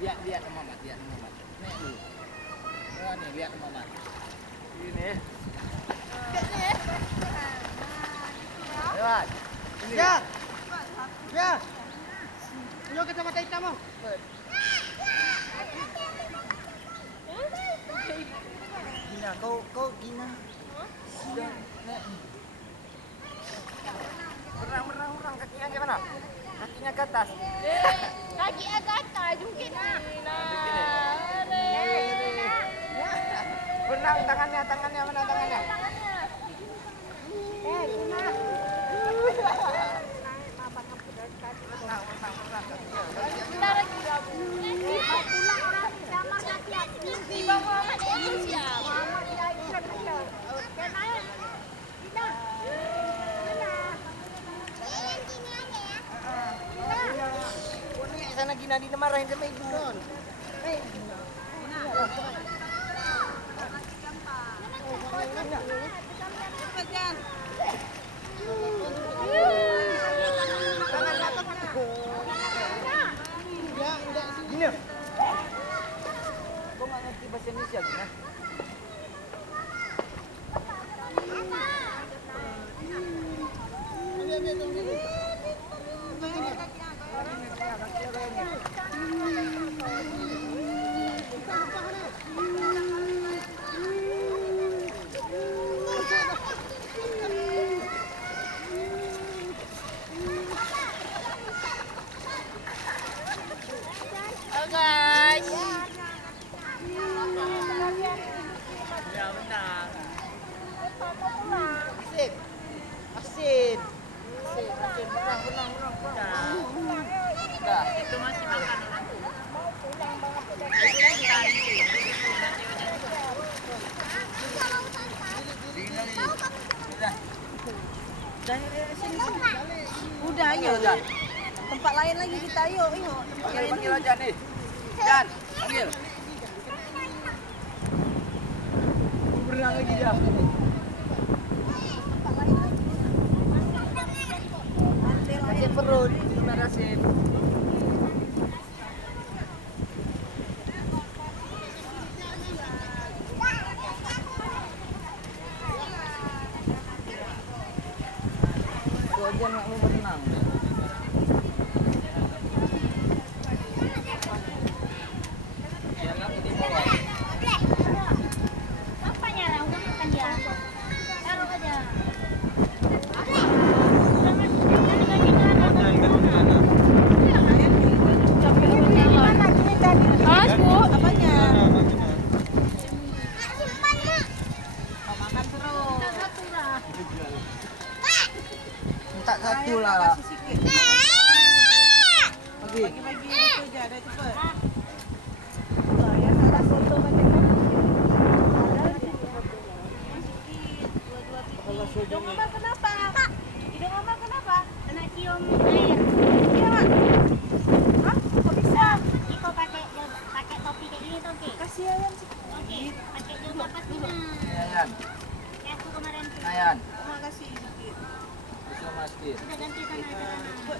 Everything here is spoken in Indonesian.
Lihat sama Mat, lihat sama Mat. Nih dulu. Oh, nih lihat sama Mat. Ini. Lewat. Ya. Ya. Ayo kacamata hitam mau. Gina, kau Gina. Sudah, nek. Merang, kakinya gimana? Kakinya ke atas. Kaki agak atas mungkin ah. Benang tangannya mana tangannya? Bentar lagi gabung. Pulang orang sama kaki di bawah manusia. Sana Gina dimarahin sama ibu. Gina. Kau nggak ngerti bahasa Indonesia, Gina? Guys. Ya benar. Asin. Benang. Dah. Itu masih makanan. Udah ayo. Tempat lain lagi kita ayo. Panggil aja nih. Jan, panggil. Berenang lagi dia. Asin perut, benar asin. Kau aja nggak mau berenang. Apanya lah, udah makan dia. Taruh aja. Awas, Bu. Apanya? Minta satu lah. Kasih sikit. Bagi. Bagi-bagi itu aja, dah cepet. Hidung Mama kenapa? Hidung Mama kenapa? Kena cium air. Iya. Hah? Kok bisa? Iko pakai topi kayak gini tuh, Ki. Kasih ayam sikit. Oke, pakai jilbab pastinya. Ayan. Kayak aku kemarin tuh. Ayan. Mama kasih sikit. Bisa masjid. Udah ganti sana aja sana.